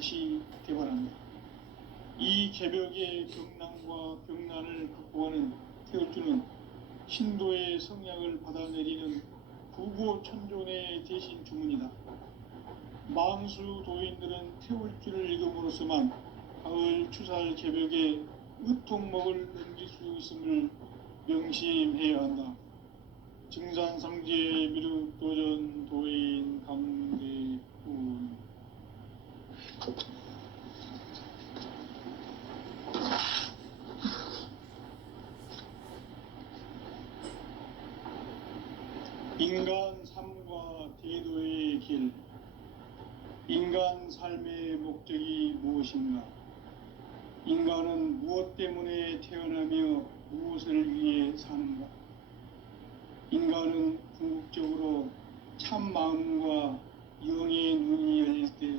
다시 개발한다. 이 개벽의 경난과 병난을 극복하는 태울주는 신도의 성약을 받아내리는 부고천존의 대신 주문이다. 망수 도인들은 태울주를 읽음으로써만 가을 추살 개벽에 의통목을 넘길 수 있음을 명심해야 한다. 증산상제 미륵도전 도인 강대훈. 인간 삶과 대도의 길. 인간 삶의 목적이 무엇인가? 인간은 무엇 때문에 태어나며 무엇을 위해 사는가? 인간은 궁극적으로 참 마음과 영의 눈이 열릴 때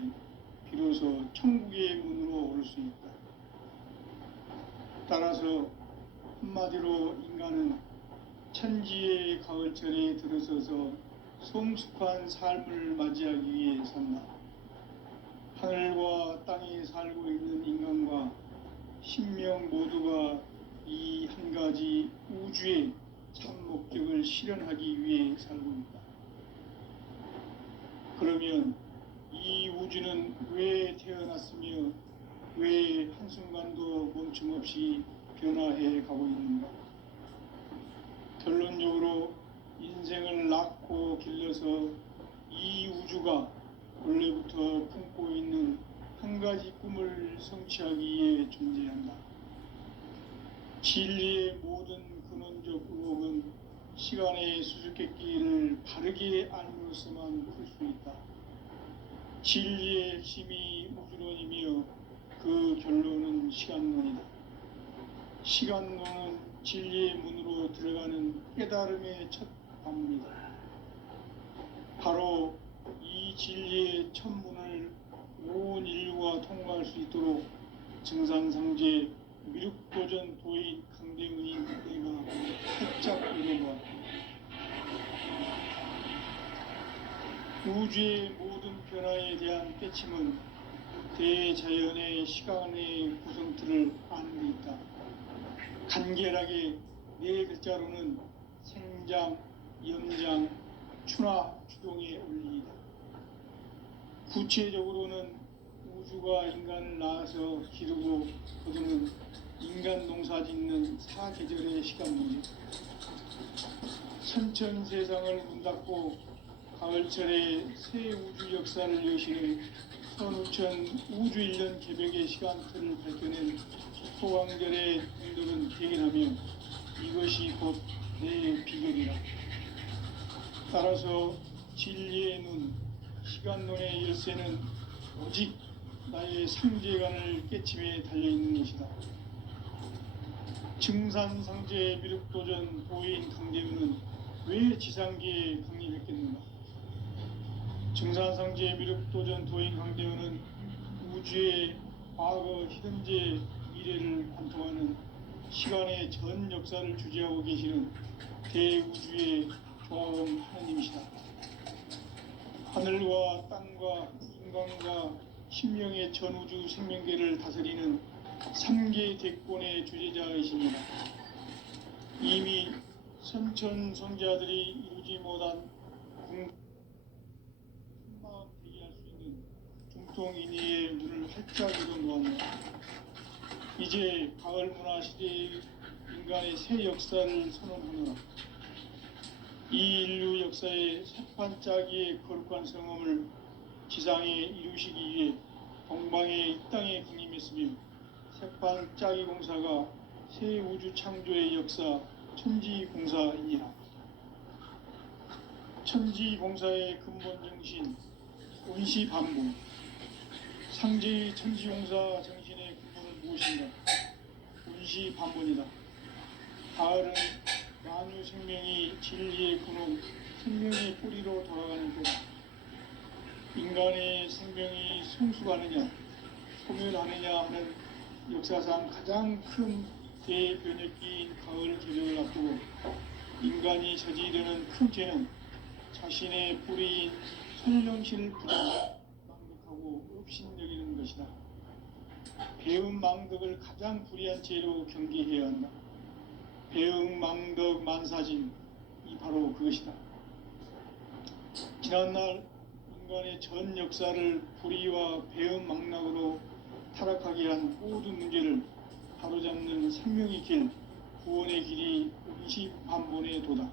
비로소 천국의 문으로 올 수 있다. 따라서 한마디로 인간은 천지의 가을철에 들어서서 성숙한 삶을 맞이하기 위해 산다. 하늘과 땅에 살고 있는 인간과 신명 모두가 이 한 가지 우주의 참 목적을 실현하기 위해 살고 있다. 그러면 이 우주는 왜 태어났으며 왜 한순간도 멈춤없이 변화해 가고 있는가? 결론적으로 인생을 낳고 길러서 이 우주가 원래부터 품고 있는 한 가지 꿈을 성취하기 위해 존재한다. 진리의 모든 근원적 의혹은 시간의 수수께끼를 바르게 알므로서만 풀 수 있다. 진리의 핵심이 우주론이며 그 결론은 시간론이다. 시간론은 진리의 문으로 들어가는 깨달음의 첫 방문이다. 바로 이 진리의 첫 문을 온 인류가 통과할 수 있도록 증산상제 미륵도전 도인 강대훈이 내가 살짝 읽어보았다. 우주의 모든 변화에 대한 깨침은 대자연의 시간의 구성틀을 아는 데 있다. 간결하게 네 글자로는 생장, 염장, 추나 추동의 원리이다. 구체적으로는 우주가 인간을 낳아서 기르고 거두는 인간 농사 짓는 사계절의 시간 문제. 천천 세상을 문 닫고 가을철에 새 우주 역사를 여시는 선우천 우주 1년 개벽의 시간틀을 밝혀낸 소강절의 분들은 대견하며 이것이 곧 내 비결이라. 따라서 진리의 눈, 시간론의 열쇠는 오직 나의 상제관을 깨침에 달려있는 것이다. 증산상제 미륵도전 도인 강대훈은 왜 지상계에 강림했겠는가? 증산상제 미륵도전 도인 강대훈은 우주의 과거, 현재, 미래를 관통하는 시간의 전 역사를 주재하고 계시는 대우주의 조화원 하느님이시다. 하늘과 땅과 인간과 신명의 전우주 생명계를 다스리는 3계 대권의 주재자이십니다. 이미 선천성자들이 이루지 못한 큰마음 대기할 수 있는 중통인의의 문을 활짝 열어놓았다. 이제 가을 문화 시대의 인간의 새 역사를 선언하노라. 이 인류 역사의 새판짜기의 거룩한 성험을 지상에 이루시기 위해 동방의 이 땅에 강림했으며 새판짜기 공사가 새 우주 창조의 역사 천지공사이니라. 천지공사의 근본 정신 원시반복. 상제의 천지공사 정신의 근본은 무엇인가? 원시반복이다. 가을은 만유 생명이 진리의 근원, 생명의 뿌리로 돌아가는 때다. 인간의 생명이 성숙하느냐, 소멸하느냐 하는 역사상 가장 큰 대변혁기인 가을 개벽을 앞두고 인간이 저지르는 큰 죄는 자신의 뿌리인 선령신을 부정하고 낭독하고 급신여기는 것이다. 배은망덕을 가장 불의한 죄로 경계해야 한다. 배은망덕 만사진, 이 바로 그것이다. 지난날 인간의 전 역사를 불의와 배은망락으로 타락하게 한 모든 문제를 바로잡는 생명의 길, 구원의 길이 운시반본의 도다.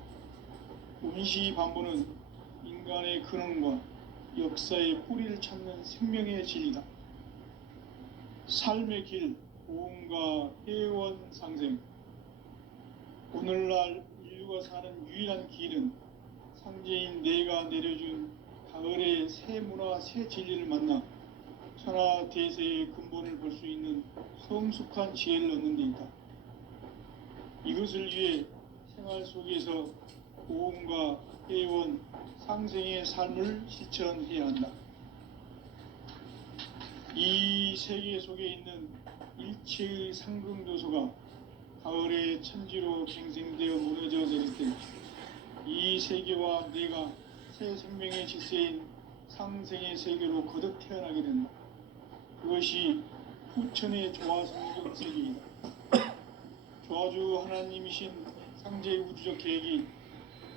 운시반본은 인간의 근원과 역사의 뿌리를 찾는 생명의 진리다. 삶의 길, 고음과 회원 상생. 오늘날 인류가 사는 유일한 길은 상제인 내가 내려준 가을의 새 문화, 새 진리를 만나 천하 대세의 근본을 볼 수 있는 성숙한 지혜를 얻는 데 있다. 이것을 위해 생활 속에서 고음과 회원, 상생의 삶을 실천해야 한다. 이 세계 속에 있는 일체의 상승조소가 가을의 천지로 갱생되어 무너져 내릴 때 이 세계와 내가 새 생명의 질서인 상생의 세계로 거듭 태어나게 된다. 그것이 후천의 조화성경 세계이다. 조화주 하나님이신 상제의 우주적 계획이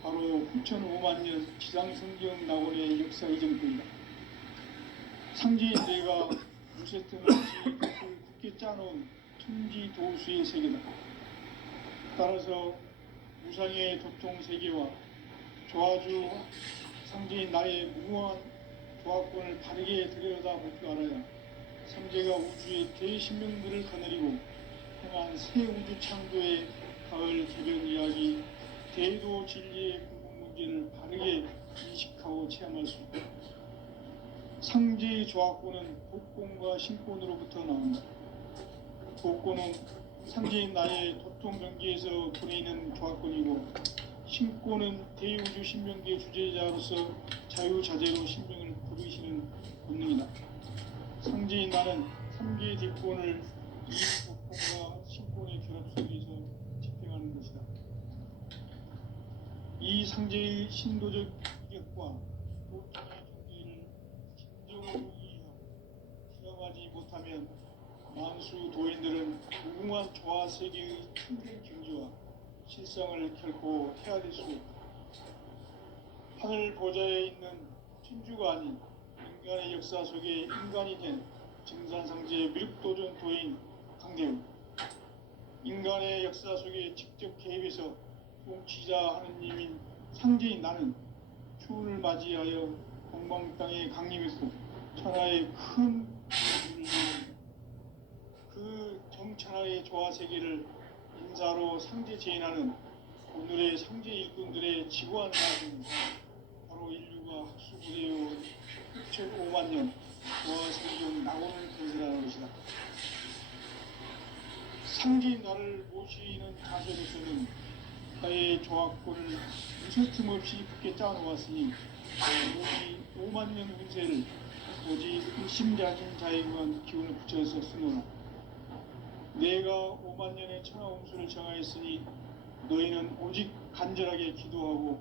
바로 후천 5만 년 지상성경 낙원의 역사 이정표이다. 상제인 내가 무쇠등 없이 흙을 굳게 짜놓은 천지 도수의 세계다. 따라서 무상의 도통 세계와 조화주 상제인 나의 무궁한 조화권을 바르게 들여다볼 줄 알아야 상제가 우주의 대신명들을 거느리고 행한 새 우주 창조의 가을 개변 이야기, 대도 진리의 궁극 문제를 바르게 인식하고 체험할 수 있다. 상제의 조화권은 복권과 신권으로부터 나온다. 복권은 상제인 나의 도통 경계에서 보내는 조화권이고, 신권은 대우주 신명기의 주제자로서 자유자재로 신명을 부르시는 본능이다. 상제인 나는 3개의 뒷권을 이 복권과 신권의 결합 속에서 집행하는 것이다. 이 상제의 신도적 이격과 도통의 경계를 진정으로 이해하고 실험하지 못하면 만수 도인들은 무궁한 조화 세계의 참된 경지와 실상을 결코 헤아릴 수 없다. 하늘 보좌에 있는 천주가 아닌 인간의 역사 속에 인간이 된 증산상제의 미륵도전 도인 강대우, 인간의 역사 속에 직접 개입해서 통치자 하느님인 상제인 나는 추운을 맞이하여 동방 땅에 강림했고 천하의 큰 그 정천하의 조화 세계를 인사로 상제 제인하는 오늘의 상제 일꾼들의 지구한 사실은 바로 인류가 학수부대해온 6,5만 년 조화 성경 낙원을 건설하는 것이다. 상제인 나를 모시는 자세로서는 나의 조화권을 무쇠틈 없이 굳게 짜놓았으니 오직 5만 년 운세를 오직 일심자진 자에 관한 기운을 붙여서 쓰노라. 내가 5만 년의 천하 운수를 정하였으니 너희는 오직 간절하게 기도하고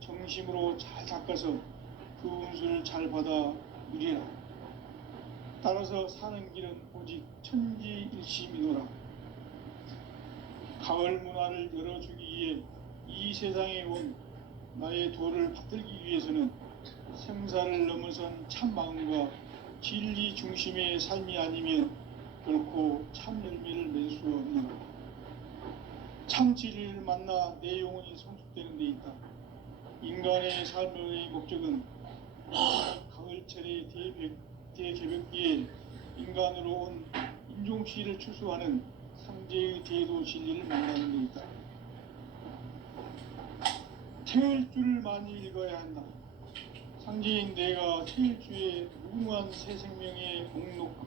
정심으로 잘 닦아서 그 운수를 잘 받아 누리라. 따라서 사는 길은 오직 천지일심이노라. 가을 문화를 열어주기 위해 이 세상에 온 나의 도를 받들기 위해서는 생사를 넘어선 참 마음과 진리 중심의 삶이 아니면 결코 참 열매를 맺을 수 없노라. 참 진리를 만나 내 영혼이 성숙되는 데 있다. 인간의 삶의 목적은 가을철의 대개벽기에 인간으로 온 인종시를 추수하는 상제의 대도 진리를 만나는 데 있다. 태일주를 많이 읽어야 한다. 상제인 내가 태일주의 무궁한 새 생명의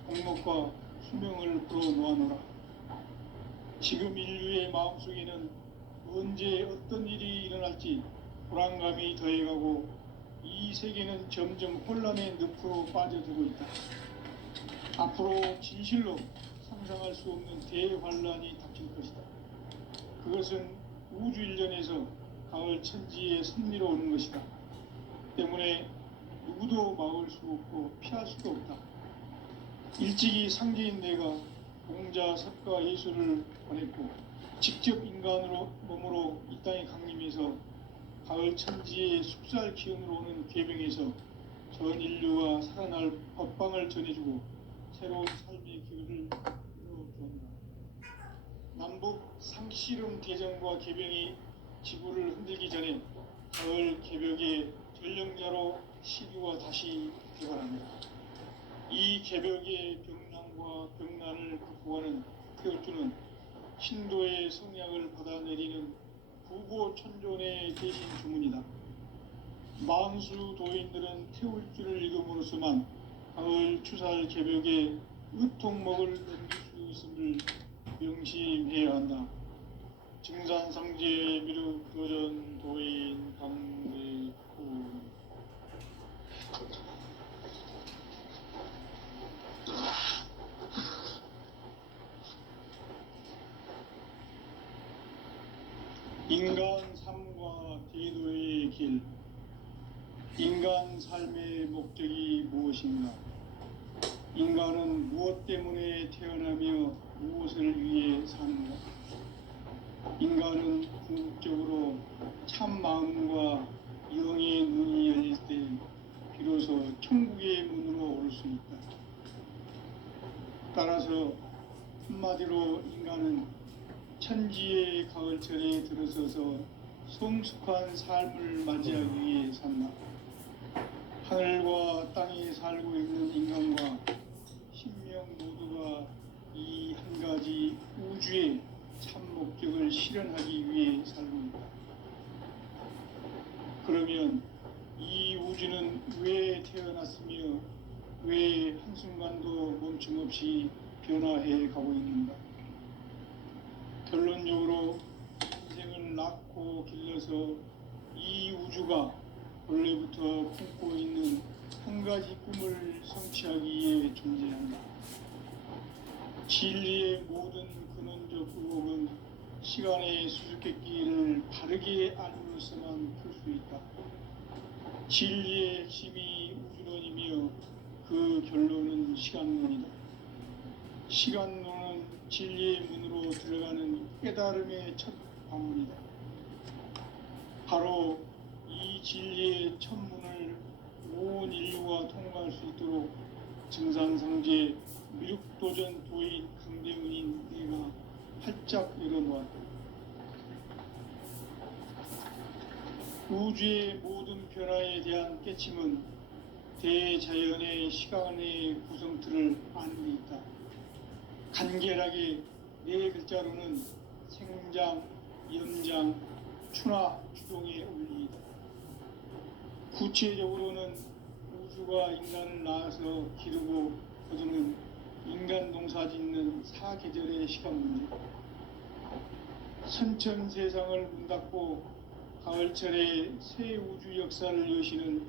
목록과 수명을 풀어놓아노라. 지금 인류의 마음속에는 언제 어떤 일이 일어날지 불안감이 더해가고 이 세계는 점점 혼란의 늪으로 빠져들고 있다. 앞으로 진실로 상상할 수 없는 대환란이 닥칠 것이다. 그것은 우주 일련에서 가을 천지의 섭리로 오는 것이다. 때문에 누구도 막을 수 없고 피할 수도 없다. 일찍이 상제인 내가 공자, 석가, 예수를 보냈고 직접 인간으로 몸으로 이 땅에 강림해서 가을 천지의 숙살 기운으로 오는 궤병에서 전 인류가 살아날 법방을 전해주고 새로운 삶의 기회를 열어주었다. 남북 상씨름 대전과 개병이 지구를 흔들기 전에 가을 개벽의 전령자로 시류가 다시 개발합니다. 이 개벽의 병난과 병난을 극복하는 태울주는 신도의 성약을 받아내리는 부고천존의 대신 주문이다. 만수 도인들은 태울주를 읽음으로써만 가을 추살 개벽의 의통목을 넘길 수 있음을 명심해야 한다. 증산상제 미륵 도전 도인 강대구. 인간 삶과 대도의 길. 인간 삶의 목적이 무엇인가? 인간은 무엇 때문에 태어나며 무엇을 위해 사는가? 인간은 궁극적으로 참 마음과 영의 눈이 열릴 때 비로소 천국의 문으로 올 수 있다. 따라서 한마디로 인간은 천지의 가을철에 들어서서 성숙한 삶을 맞이하기 위해 산다. 하늘과 땅에 살고 있는 인간과 신명 모두가 이 한 가지 우주의 참 목적을 실현하기 위해 살고 있다. 그러면 이 우주는 왜 태어났으며 왜 한순간도 멈춤없이 변화해 가고 있는가? 결론적으로 인생을 낳고 길러서 이 우주가 원래부터 품고 있는 한 가지 꿈을 성취하기 위해 존재한다. 진리의 모든 근원적 의혹은 시간의 수수께끼를 바르게 알므로서만 풀 수 있다. 진리의 핵심이 우주론이며 그 결론은 시간론이다. 시간론은 진리의 문으로 들어가는 깨달음의 첫 방문이다. 바로 이 진리의 첫 문을 온 인류가 통과할 수 있도록 증산상제 미륵도전 도인 강대훈인 내가 활짝 열어놓았다. 우주의 모든 변화에 대한 깨침은 대자연의 시간의 구성틀을 아는 데 있다. 간결하게 네 글자로는 생장, 연장, 추나 추동의 원리이다. 구체적으로는 우주가 인간을 낳아서 기르고 거두는 인간 농사 짓는 사계절의 시간 문제. 선천 세상을 문 닫고 가을철에 새 우주 역사를 여시는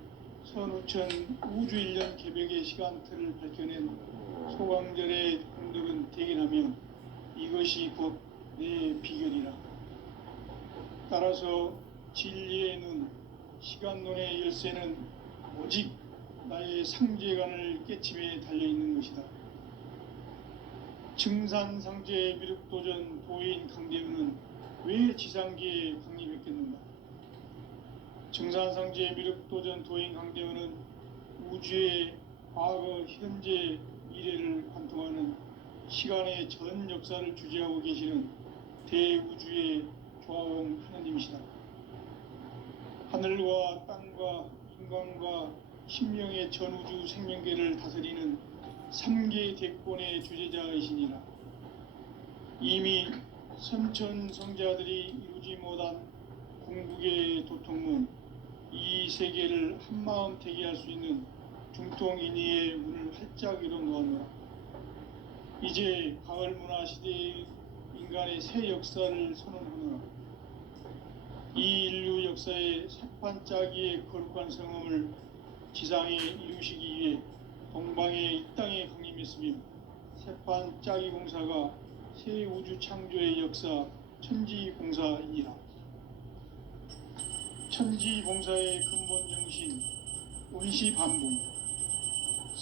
선우천 우주 1년 개벽의 시간틀을 밝혀낸 소강절의 공덕은 대견하며 이것이 곧 내 비결이라. 따라서 진리의 눈, 시간론의 열쇠는 오직 나의 상제관을 깨침에 달려있는 것이다. 증산상제 미륵도전 도인 강대훈은 왜 지상계에 강림했겠는가? 증산상제 미륵도전 도인 강대훈은 우주의 과거, 현재, 미래를 관통하는 시간의 전 역사를 주재하고 계시는 대우주의 조화원 하나님이시다. 하늘과 땅과 인간과 신명의 전우주 생명계를 다스리는 3계 대권의 주제자이시니라. 이미 선천성자들이 이루지 못한 궁극의 도통문, 이 세계를 한마음 되게 할 수 있는 중통인의의 문을 활짝 열어놓았노라. 이제 가을 문화 시대의 인간의 새 역사를 선언하노라. 이 인류 역사의 새판짜기의 거룩한 성음을 지상에 이루시기 위해 동방에 이 땅에 강림했으며 새판짜기 공사가 새 우주 창조의 역사 천지공사이니라. 천지공사의 근본 정신, 원시반복,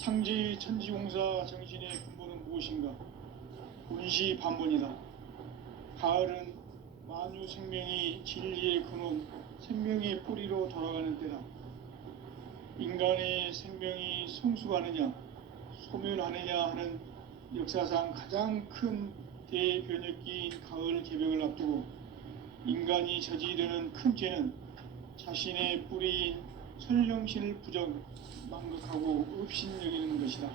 상제의 천지공사 정신의 근본은 무엇인가? 운시반본이다. 가을은 만유 생명이 진리의 근원, 생명의 뿌리로 돌아가는 때다. 인간의 생명이 성숙하느냐, 소멸하느냐 하는 역사상 가장 큰 대변혁기인 가을 개벽을 앞두고 인간이 저지르는 큰 죄는 자신의 뿌리인 설령신을 망각하고 업신여기는 것이다.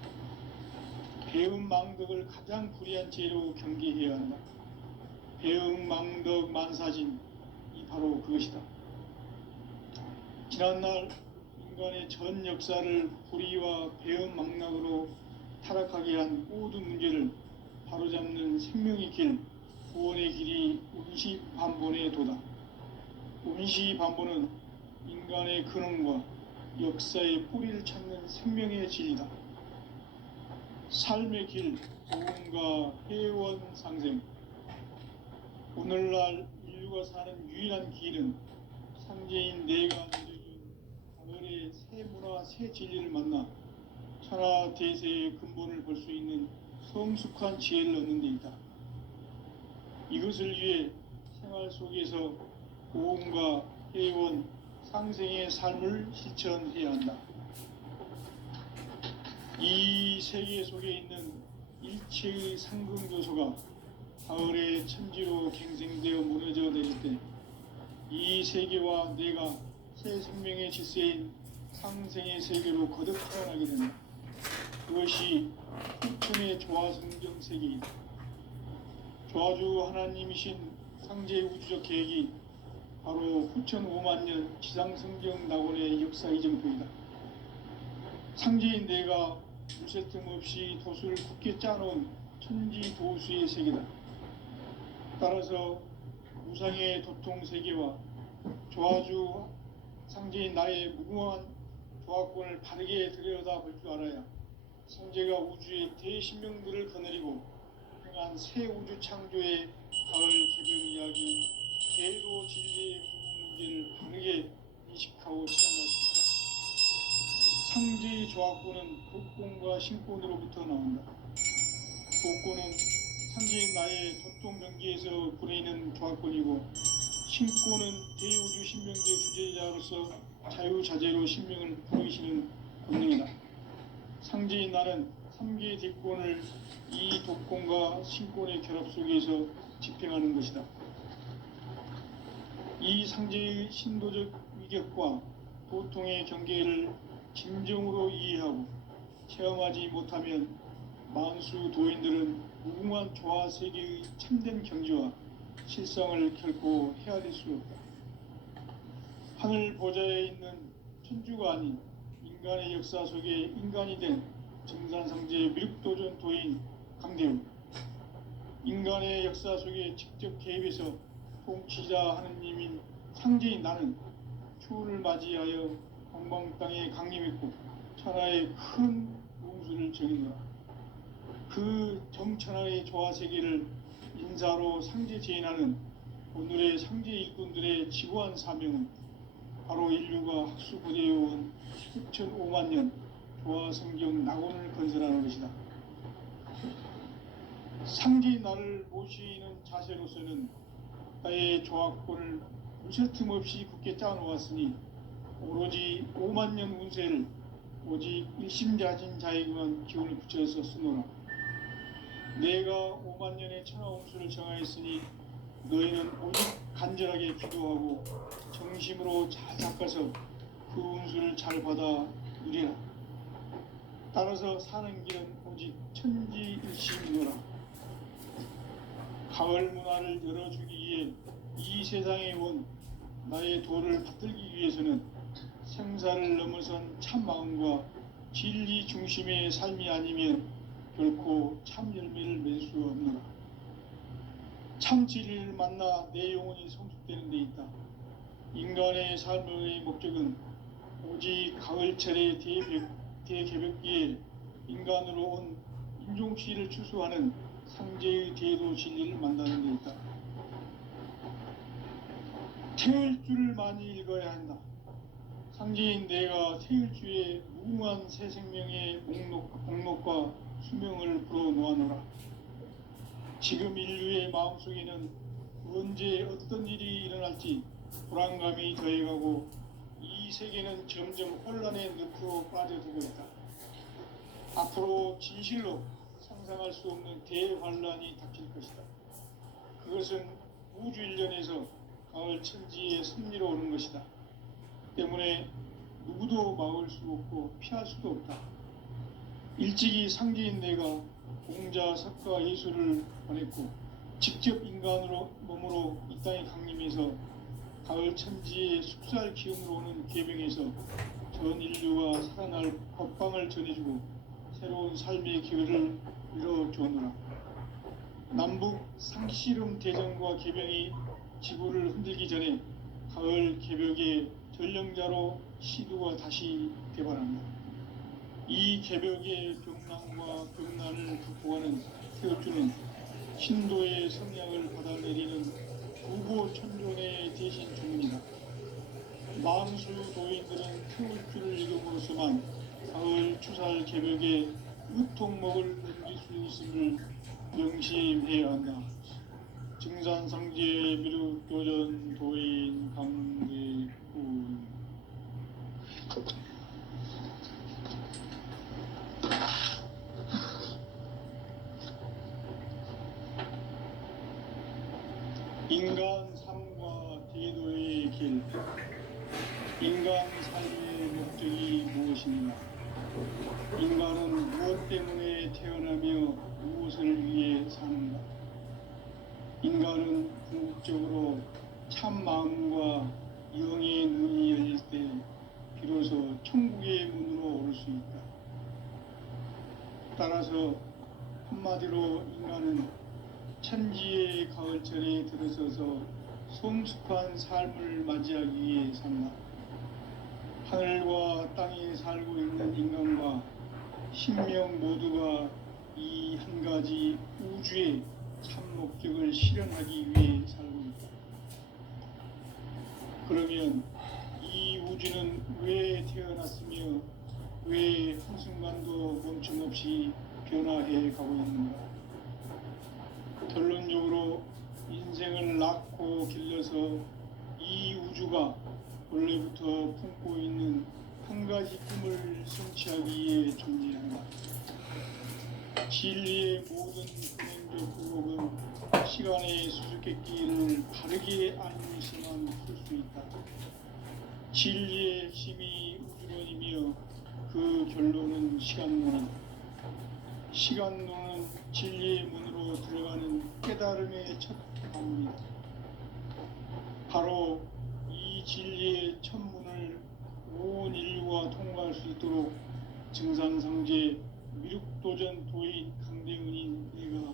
배은망덕을 가장 불의한 죄로 경계해야 한다. 배은망덕 만사진이 바로 그것이다. 지난날 인간의 전 역사를 불의와 배은망락으로 타락하게 한 모든 문제를 바로잡는 생명의 길, 구원의 길이 운시반본의 도다. 운시반본은 인간의 근원과 역사의 뿌리를 찾는 생명의 진리다. 삶의 길, 도움과 회원 상생. 오늘날 인류가 사는 유일한 길은 상제인 내가 내려준 가을의 새 문화, 새 진리를 만나 천하 대세의 근본을 볼 수 있는 성숙한 지혜를 얻는 데 있다. 이것을 위해 생활 속에서 고음과 회원, 상생의 삶을 실천해야 한다. 이 세계 속에 있는 일체의 상승요소가 가을의 천지로 갱생되어 무너져 내릴 때 이 세계와 내가 새 생명의 질서인 상생의 세계로 거듭 태어나게 된다. 그것이 후천의 조화성경 세계이다. 조화주 하나님이신 상제의 우주적 계획이 바로 후천 5만년 지상성경 낙원의 역사 이정표이다. 상제인 내가 물새 틈 없이 도수를 굳게 짜놓은 천지도수의 세계다. 따라서 무상의 도통 세계와 조화주 상제인 나의 무궁한 조화권을 바르게 들여다볼 줄 알아야 상제가 우주의 대신명들을 거느리고 행한 새 우주 창조의 가을 개벽 이야기, 대도 진리의 궁극 문제를 바르게 인식하고 체험할 수 있다. 상제의 조화권은 복권과 신권으로부터 나온다. 복권은 상제인 나의 도통 경계에서 보내는 조화권이고, 신권은 대우주 신명계 주제자로서 자유자재로 신명을 부르시는 권능이다. 상제인 나는 3개의 대권을 이 독권과 신권의 결합 속에서 집행하는 것이다. 이 상제의 신도적 위격과 도통의 경계를 진정으로 이해하고 체험하지 못하면 만수 도인들은 무궁한 조화 세계의 참된 경지와 실상을 결코 헤아릴 수 없다. 하늘 보좌에 있는 천주가 아닌 인간의 역사 속에 인간이 된 정산상제의 미륵도전 도인 강대우, 인간의 역사 속에 직접 개입해서 통치자 하느님인 상제인 나는 추후를 맞이하여 동방 땅에 강림했고 천하의 큰 웅수를 정의노라. 그 정천하의 조화세계를 인사로 상제 제인하는 오늘의 상제 일꾼들의 지고한 사명은 바로 인류가 학수고대해온 6,5만 년 조화성경 낙원을 건설하는 것이다. 상제인 나를 모시는 자세로서는 나의 조화권을 물새 틈 없이 굳게 짜놓았으니 오로지 5만 년 운세를 오직 일심자진 자에게만 기운을 붙여서 쓰노라. 내가 5만 년의 천하 운수를 정하였으니 너희는 오직 간절하게 기도하고 정심으로 잘 닦아서 그 운수를 잘 받아 누리라. 따라서 사는 길은 오직 천지일심이노라. 가을 문화를 열어주기 위해 이 세상에 온 나의 도를 받들기 위해서는 생사를 넘어선 참 마음과 진리 중심의 삶이 아니면 결코 참 열매를 맺을 수 없노라. 참 진리를 만나 내 영혼이 성숙되는 데 있다. 인간의 삶의 목적은 오직 가을철의 대개벽기에 인간으로 온 인종씨를 추수하는 상제의 대도 진리를 만나는 데 있다. 태을 줄을 많이 읽어야 한다. 상제인 내가 태일주의 무궁한 새 생명의 목록과 수명을 불어놓아노라. 지금 인류의 마음속에는 언제 어떤 일이 일어날지 불안감이 더해가고 이 세계는 점점 혼란의 늪으로 빠져들고 있다. 앞으로 진실로 상상할 수 없는 대환란이 닥칠 것이다. 그것은 우주 일련에서 가을 천지의 섭리로 오는 것이다. 때문에 누구도 막을 수 없고 피할 수도 없다. 일찍이 상제인 내가 공자, 석가, 예수를 보냈고 직접 인간으로 몸으로 이 땅에 강림해서 가을 천지의 숙살 기운으로 오는 계명에서 전 인류가 살아날 법방을 전해주고 새로운 삶의 기회를 이뤄주었노라. 남북 상씨름 대전과 계명이 지구를 흔들기 전에 가을 개벽의 전령자로 시두가 다시 개발한다. 이 개벽의 병난과 금난을 극복하는 태극주는 신도의 성량을 받아내리는 구고천존의 대신 주문이다. 만수 도인들은 태극주를 읽음으로써만 가을 추살 개벽의 으통목을 넘길 수 있음을 명심해야 한다. 증산상제 미륵교전 도인 강대군. 인간 삶과 대도의 길. 인간 삶의 목적이 무엇인가? 인간은 무엇 때문에 태어나며 무엇을 위해 사는가? 인간은 궁극적으로 참 마음과 영의 눈이 열릴 때 비로소 천국의 문으로 오를 수 있다. 따라서 한마디로 인간은 천지의 가을철에 들어서서 성숙한 삶을 맞이하기 위해 산다. 하늘과 땅에 살고 있는 인간과 신명 모두가 이 한 가지 우주의 참 목적을 실현하기 위해 살고 있다. 그러면 이 우주는 왜 태어났으며 왜 한순간도 멈춤없이 변화해 가고 있는가? 결론적으로 인생을 낳고 길러서 이 우주가 원래부터 품고 있는 한 가지 꿈을 성취하기 위해 존재한다. 진리의 모든 근원적 의혹은 시간의 수수께끼를 바르게 알면서만 풀 수 있다. 진리의 핵심이 우주론이며 그 결론은 시간론이다. 시간론은 진리의 문으로 들어가는 깨달음의 첫 방문이다. 바로 이 진리의 첫 문을 온 인류가 통과할 수 있도록 증산상제 미륵도전 도인 강대훈인 내가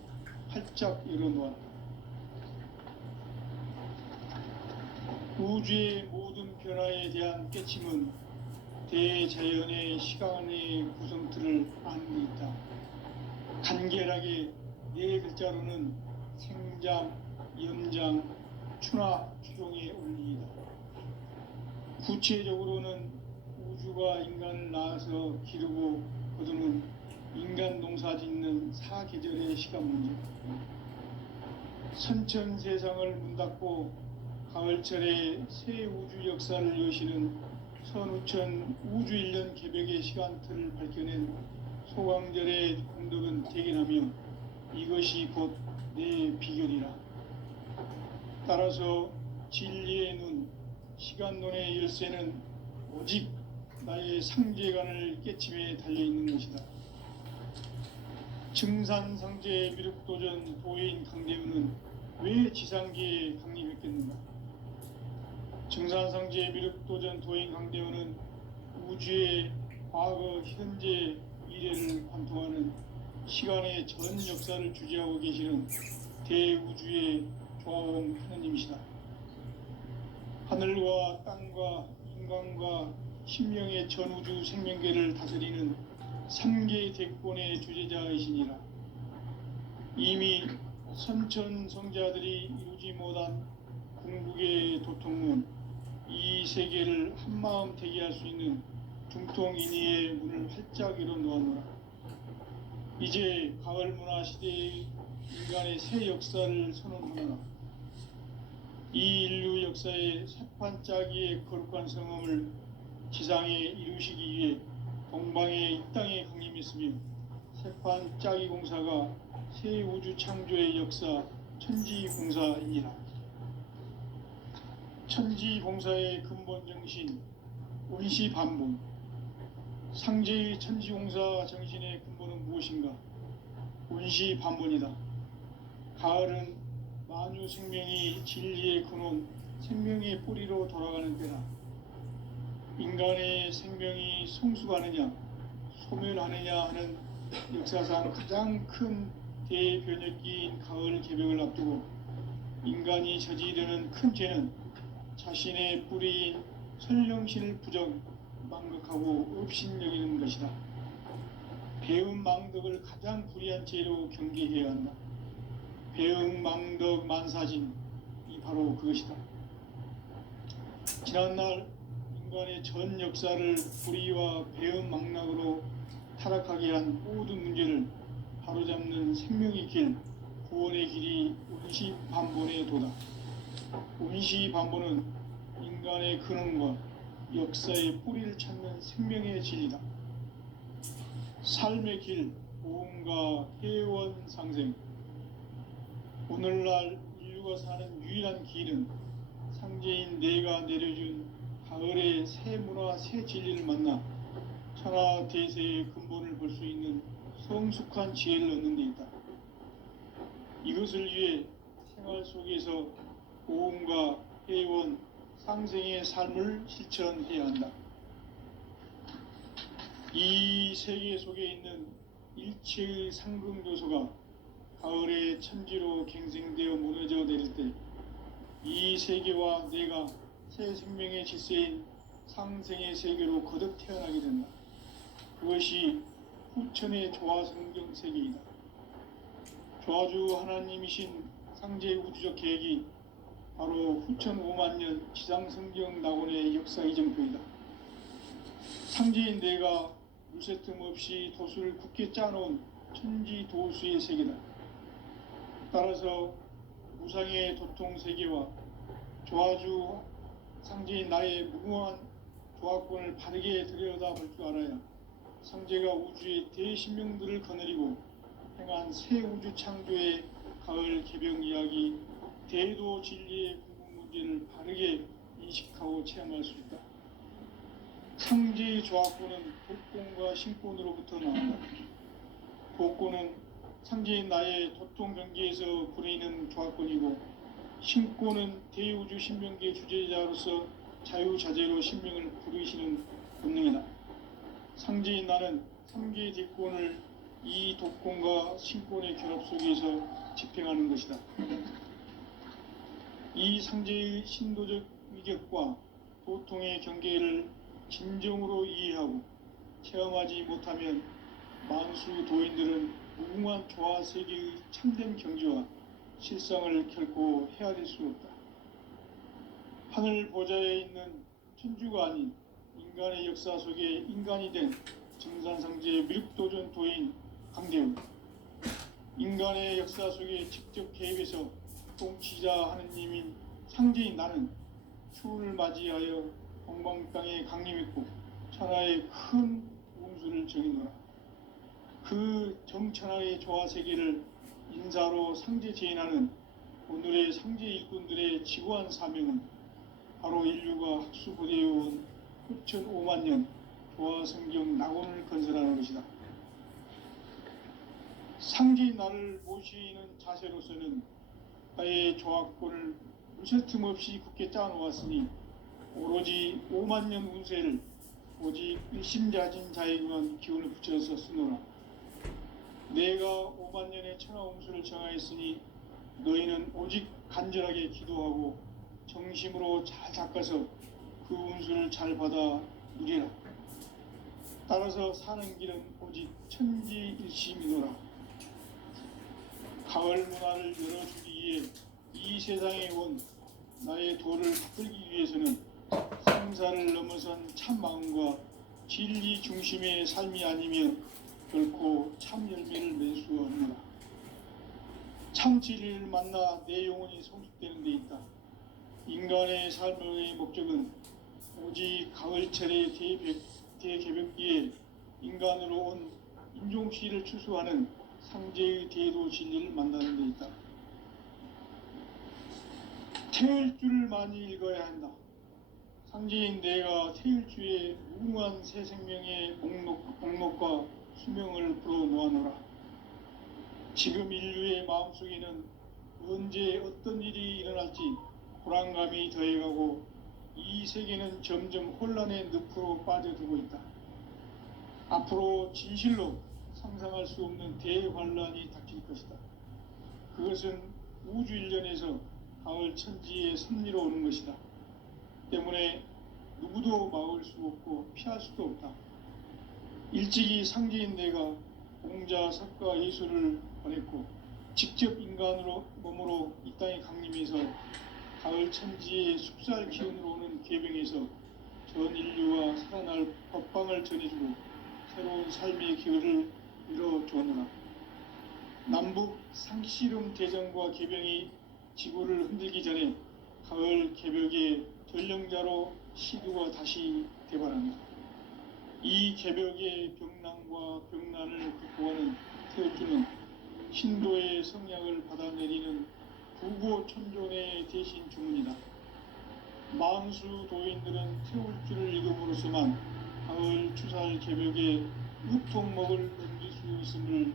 활짝 열어놓았다. 우주의 모든 변화에 대한 깨침은 대자연의 시간의 구성틀을 아는 데 있다. 간결하게 네 글자로는 생장, 염장, 추나 추종의 원리이다. 구체적으로는 우주가 인간을 낳아서 기르고 거두는 인간 농사 짓는 사계절의 시간 문제. 선천 세상을 문닫고 가을철에 새 우주 역사를 여시는 선우천 우주 일년 개벽의 시간틀을 밝혀낸 소강절의 공덕은 대견하며 이것이 곧 내 비결이라. 따라서 진리의 눈, 시간론의 열쇠는 오직 나의 상제관을 깨침에 달려있는 것이다. 증산상제 미륵도전 도인 강대훈은 왜 지상계에 강림했겠는가? 증산상제 미륵도전 도인 강대훈은 우주의 과거, 현재, 미래를 관통하는 시간의 전 역사를 주재하고 계시는 대우주의 조화원 하느님이시다. 하늘과 땅과 인간과 신명의 전우주 생명계를 다스리는 3개 대권의 주재자이시니라. 이미 선천성자들이 이루지 못한 궁극의 도통문, 이 세계를 한마음 되게 할 수 있는 중통인의의 문을 활짝 열어 놓았노라. 이제 가을 문화 시대의 인간의 새 역사를 선언하노라. 이 인류 역사의 새판짜기의 거룩한 성음을 지상에 이루시기 위해 동방의 이 땅에 강림했으며 새판짜기 공사가 새 우주 창조의 역사 천지공사이니라. 천지공사의 근본 정신 운시반본. 상제의 천지공사 정신의 근본은 무엇인가? 운시반본이다. 가을은 만유 생명이 진리의 근원, 생명의 뿌리로 돌아가는 때다. 인간의 생명이 성숙하느냐, 소멸하느냐 하는 역사상 가장 큰 대변혁기인 가을 개벽을 앞두고 인간이 저지르는 큰 죄는 자신의 뿌리인 선령신을 부정, 망극하고 업신여기는 것이다. 배음 망덕을 가장 불의한 죄로 경계해야 한다. 배음 망덕 만사진이 바로 그것이다. 지난날 인간의 전 역사를 불의와 배음 망락으로 타락하게 한 모든 문제를 바로잡는 생명의 길, 구원의 길이 운시반본의 도다. 운시반본은 인간의 근원과 역사의 뿌리를 찾는 생명의 진리다. 삶의 길, 보험과 회원 상생. 오늘날 인류가 사는 유일한 길은 상제인 내가 내려준 가을의 새 문화, 새 진리를 만나 천하 대세의 근본을 볼 수 있는 성숙한 지혜를 얻는 데 있다. 이것을 위해 생활 속에서 보험과 회원, 상생의 삶을 실천해야 한다. 이 세계 속에 있는 일체의 상금 요소가 가을의 천지로 갱생되어 무너져 내릴 때 이 세계와 내가 새 생명의 질서인 상생의 세계로 거듭 태어나게 된다. 그것이 후천의 조화성경 세계이다. 조화주 하나님이신 상제 우주적 계획이 바로 후천 5만 년 지상성경 낙원의 역사 이정표이다. 상제인 내가 물새틈 없이 도수를 굳게 짜놓은 천지 도수의 세계다. 따라서 무상의 도통 세계와 조화주 상제인 나의 무궁한 조화권을 바르게 들여다볼 줄 알아야 상제가 우주의 대신명들을 거느리고 행한 새 우주 창조의 가을 개병 이야기, 대도 진리의 궁극 문제를 바르게 인식하고 체험할 수 있다. 상제의 조화권은 도권과 신권으로부터 나온다. 도권은 상제인 나의 도통 경계에서 부리는 조화권이고, 신권은 대우주 신명계 주제자로서 자유자재로 신명을 부르시는 본능이다. 상제인 나는 3개의 뒷권을 이 도권과 신권의 결합 속에서 집행하는 것이다. 이 상제의 신도적 위격과 도통의 경계를 진정으로 이해하고 체험하지 못하면 만수 도인들은 무궁한 조화세계의 참된 경지와 실상을 결코 헤아릴 수 없다. 하늘 보좌에 있는 천주가 아닌 인간의 역사 속에 인간이 된 정산상제의 미륵도전 도인 강대우, 인간의 역사 속에 직접 개입해서 통치자 하느님인 상제인 나는 추운을 맞이하여 동방 땅에 강림했고 천하의 큰 운수를 정해놓아 그 정천하의 조화세계를 인사로 상제 제인하는 오늘의 상제 일꾼들의 지구한 사명은 바로 인류가 학수고대해온 후천 5만 년 조화성경 낙원을 건설하는 것이다. 상제인 나를 모시는 자세로서는 나의 조화권을 무쇠틈 없이 굳게 짜놓았으니 오로지 5만 년 운세를 오직 일심자진 자에게만 기운을 붙여서 쓰노라. 내가 5만 년의 천하 운수를 정하였으니 너희는 오직 간절하게 기도하고 정심으로 잘 닦아서 그 운수를 잘 받아 누리라. 따라서 사는 길은 오직 천지일심이노라. 가을 문화를 열어주기 위해 이 세상에 온 나의 도를 붙들기 위해서는 생사를 넘어선 참 마음과 진리 중심의 삶이 아니면 결코 참 열매를 맺을 수 없노라. 참 진리를 만나 내 영혼이 성숙되는 데 있다. 인간의 삶의 목적은 오직 가을철의 대개벽기에 인간으로 온 인종씨를 추수하는 상제의 대도 진리를 만나는 데 있다. 태을 줄을 많이 읽어야 한다. 상제인 내가 태일주의 무궁한 새 생명의 목록과 수명을 불어놓아노라. 지금 인류의 마음속에는 언제 어떤 일이 일어날지 불안감이 더해가고 이 세계는 점점 혼란의 늪으로 빠져들고 있다. 앞으로 진실로 상상할 수 없는 대환란이 닥칠 것이다. 그것은 우주 일련에서 가을 천지의 섭리로 오는 것이다. 때문에 누구도 막을 수 없고 피할 수도 없다. 일찍이 상제인 내가 공자, 석가, 예수를 보냈고 직접 인간으로 몸으로 이 땅에 강림해서 가을 천지의 숲살 기운으로 오는 계병에서 전 인류와 살아날 법방을 전해주고 새로운 삶의 기회를 이뤄주었노라. 남북 상씨름 대전과 계병이 지구를 흔들기 전에 가을 개벽의 전령자로 시두가 다시 개발합니다. 이 개벽의 병난과 병난을 극복하는 태울주는 신도의 성약을 받아내리는 부고천존의 대신 주문이다. 만수 도인들은 태울주를 읽음으로써만 가을 추살 개벽의 으통목을 넘길 수 있음을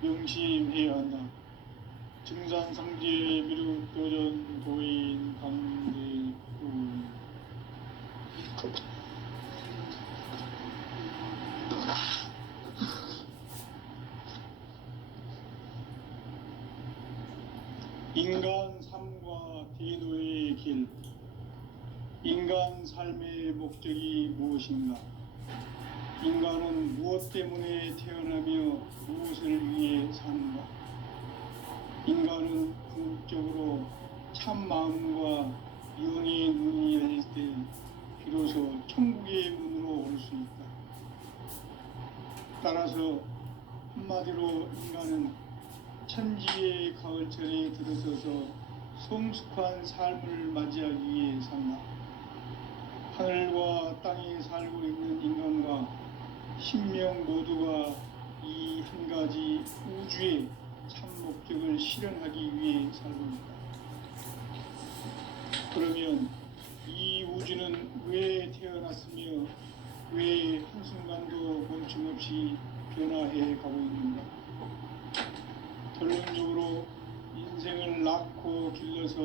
명심해야 한다. 증산상제 미륵도전 도인 강대구 인간 삶과 대도의 길. 인간 삶의 목적이 무엇인가? 인간은 무엇 때문에 태어나며 무엇을 위해 사는가? 인간은 궁극적으로 참 마음과 영의 눈이 열릴 때 비로소 천국의 문으로 올 수 있다. 따라서 한마디로 인간은 천지의 가을철에 들어서서 성숙한 삶을 맞이하기 위해 산다. 하늘과 땅에 살고 있는 인간과 신명 모두가 이 한 가지 우주의 참 목적을 실현하기 위해 살고 있다. 그러면 이 우주는 왜 태어났으며 왜 한순간도 멈춤없이 변화해 가고 있는가? 결론적으로 인생을 낳고 길러서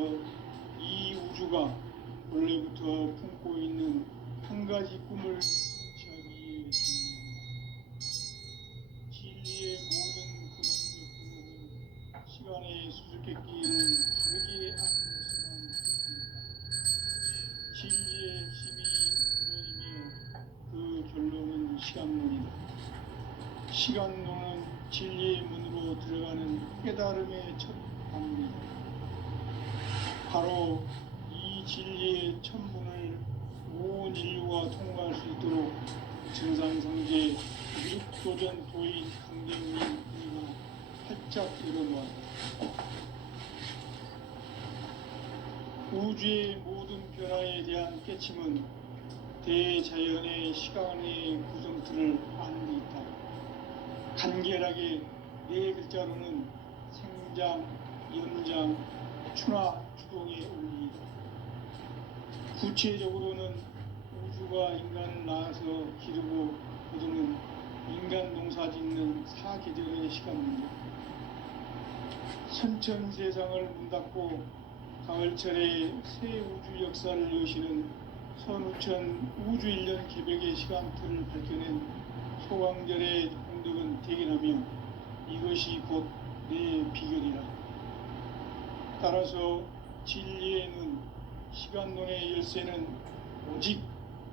이 우주가 원래부터 품고 있는 한 가지 꿈을 성취하기 위해 준비한다. 진리의 모든 근원적 구멍은 시간의 수수께끼를 바르게 아물었으면 좋겠습니다. 진리의 핵심이 근원이며 그 결론은 시간론이다. 시간론은 진리의 문으로 들어가는 깨달음의 첫 방문이다. 바로 이 진리의 첫 문을 온 인류가 통과할 수 있도록 증산상제 미륵도전 도인 강대우인 우리가 활짝 열어놓았다. 우주의 모든 변화에 대한 깨침은 대자연의 시간의 구성틀을 아는 데 있다. 간결하게 네 글자로는 생장, 연장, 추나 추동의 원리이다. 구체적으로는 우주가 인간을 낳아서 기르고 거두는 인간 농사 짓는 사계절의 시간 문제. 선천 세상을 문 닫고 가을철에 새 우주 역사를 여시는 선우천 우주일년 개벽의 시간틀을 밝혀낸 소강절의 공덕은 대견하며 이것이 곧 내 비결이라. 따라서 진리의 눈, 시간론의 열쇠는 오직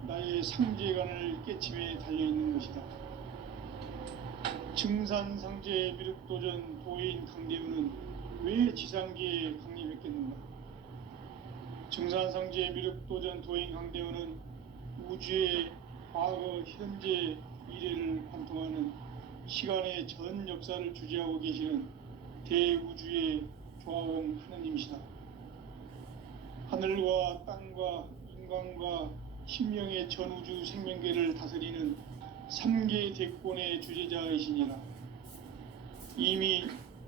나의 상제관을 깨침에 달려있는 것이다. 증산상제 미륵도전 도인 강대우는 왜 지상계에 강림했겠는가? 증산상제 미륵도전 도인 강대우는 우주의 과거, 현재, 미래를 관통하는 시간의 전 역사를 주재하고 계시는 대우주의 조화원 하느님이시다. 하늘과 땅과 인간과 신명의 전우주 생명계를 다스리는 3계 대권의 주재자이시니라. 이미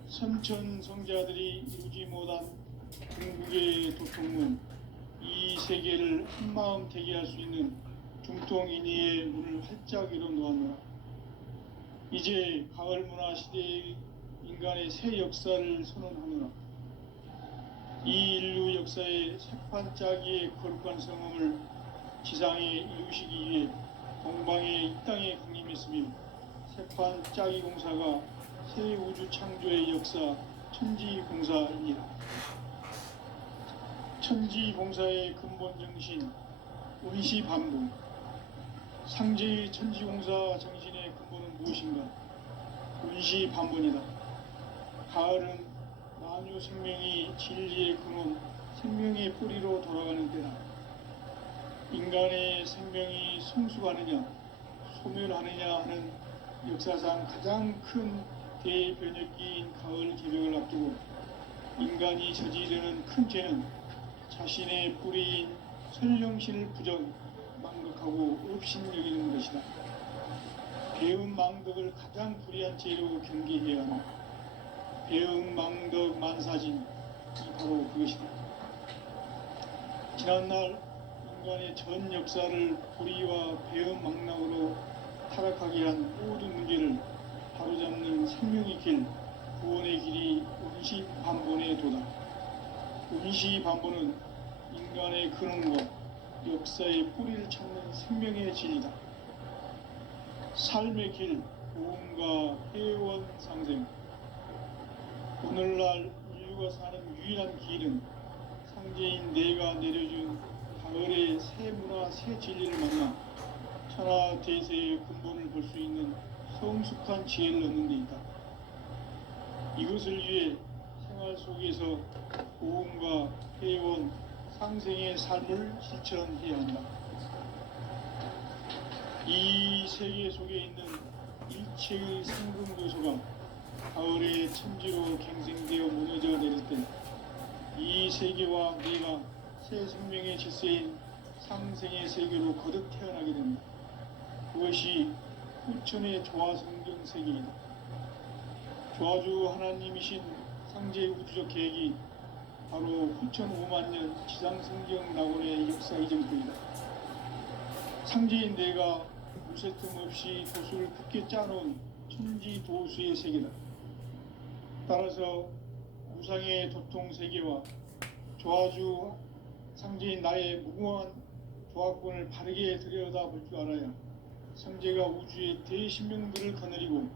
선천성자들이 이루지 못한 궁극의 도통문, 이 세계를 한마음 대기할 수 있는 중통인의의 문을 활짝 열어 놓았노라. 이제 가을 문화 시대의 인간의 새 역사를 선언하노라. 이 인류 역사의 새판짜기의 거룩한 성음을 지상에 이루시기 위해 동방의 이 땅에 강림했으며, 새판짜기 공사가 새 우주 창조의 역사 천지공사이니라. 천지공사의 근본 정신 운시반분. 상제의 천지공사 정신의 근본은 무엇인가? 운시반분이다. 가을은 만유 생명이 진리의 근원, 생명의 뿌리로 돌아가는 때다. 인간의 생명이 성숙하느냐 소멸하느냐 하는 역사상 가장 큰 대변혁기인 가을 개벽을 앞두고 인간이 저지르는 큰 죄는 자신의 뿌리인 설령신을 부정, 망덕하고 업신여기는 것이다. 배음 망덕을 가장 불의한 죄로 경계해야 하나. 배음 망덕 만사진이 바로 그것이다. 지난날 인간의 전 역사를 불의와 배음 망락으로 타락하게 한 모든 문제를 바로잡는 생명의 길, 구원의 길이 운시반본의 도다. 운시반본은 인간의 근원과 역사의 뿌리를 찾는 생명의 진리다. 삶의 길, 고음과 회원 상생. 오늘날 인류가 사는 유일한 길은 상제인 내가 내려준 가을의 새 문화, 새 진리를 만나 천하 대세의 근본을 볼 수 있는 성숙한 지혜를 얻는 데 있다. 이것을 위해 생활 속에서 고음과 회원, 상생의 삶을 실천해야 한다. 이 세계 속에 있는 일체의 상근교소가 가을의 천지로 갱생되어 무너져 내릴 때 이 세계와 내가 새 생명의 질서인 상생의 세계로 거듭 태어나게 됩니다. 그것이 후천의 조화성경 세계이다. 조화주 하나님이신 상제의 우주적 계획이 바로 후천 5만 년 지상성경 낙원의 역사 이전부이다. 상제인 내가 무쇠틈 없이 도수를 굳게 짜놓은 천지 도수의 세계다. 따라서 무상의 도통 세계와 조화주 상제인 나의 무궁한 조화권을 바르게 들여다볼 줄 알아야 상제가 우주의 대신명들을 거느리고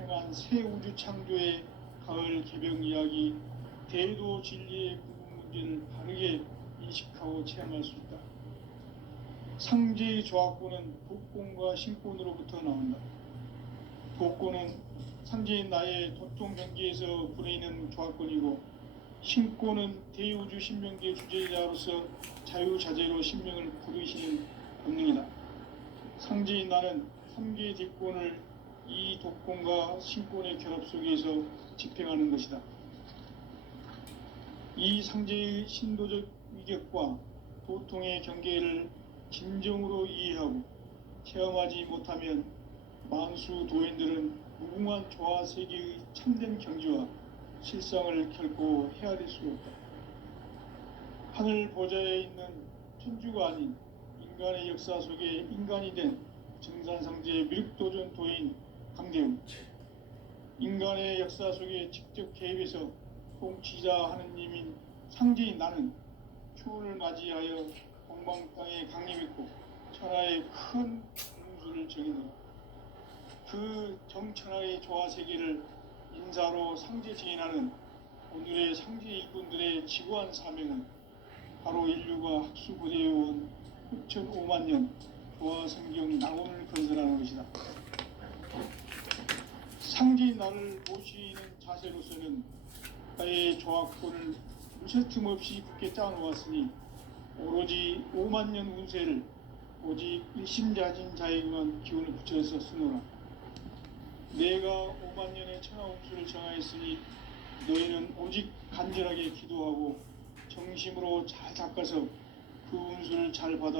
행한 새 우주 창조의 가을 개벽 이야기, 대도 진리의 궁극 문제를 바르게 인식하고 체험할 수 있다. 상제의 조화권은 복권과 신권으로부터 나온다. 복권은 상제인 나의 도통 경계에서 부리는 조화권이고, 신권은 대우주 신명계 주제자로서 자유자재로 신명을 부르시는 본능이다. 상제인 나는 3개 뒷권을 이 독권과 신권의 결합 속에서 집행하는 것이다. 이 상제의 신도적 위격과 도통의 경계를 진정으로 이해하고 체험하지 못하면 만수 도인들은 무궁한 조화 세계의 참된 경지와 실상을 결코 헤아릴 수 없다. 하늘 보좌에 있는 천주가 아닌 인간의 역사 속에 인간이 된 정산상제의 미륵도전 도인 강대웅, 인간의 역사 속에 직접 개입해서 통치자 하느님인 상제인 나는 추운을 맞이하여 동방 땅에 강림했고 천하의 큰 공수를 정의노라. 그 정천하의 조화 세계를 인사로 상제 증인하는 오늘의 상제 일꾼들의 지구한 사명은 바로 인류가 학수고대해온 후천 5만 년 조화 성경 낙원을 건설하는 것이다. 상제인 나를 모시는 자세로서는 나의 조화권을 무쇠틈 없이 굳게 짜놓았으니 오로지 5만 년 운세를 오직 일심자진 자에게만 기운을 붙여서 쓰노라. 내가 5만 년의 천하 운수를 정하였으니 너희는 오직 간절하게 기도하고 정심으로 잘 닦아서 그 운수를 잘 받아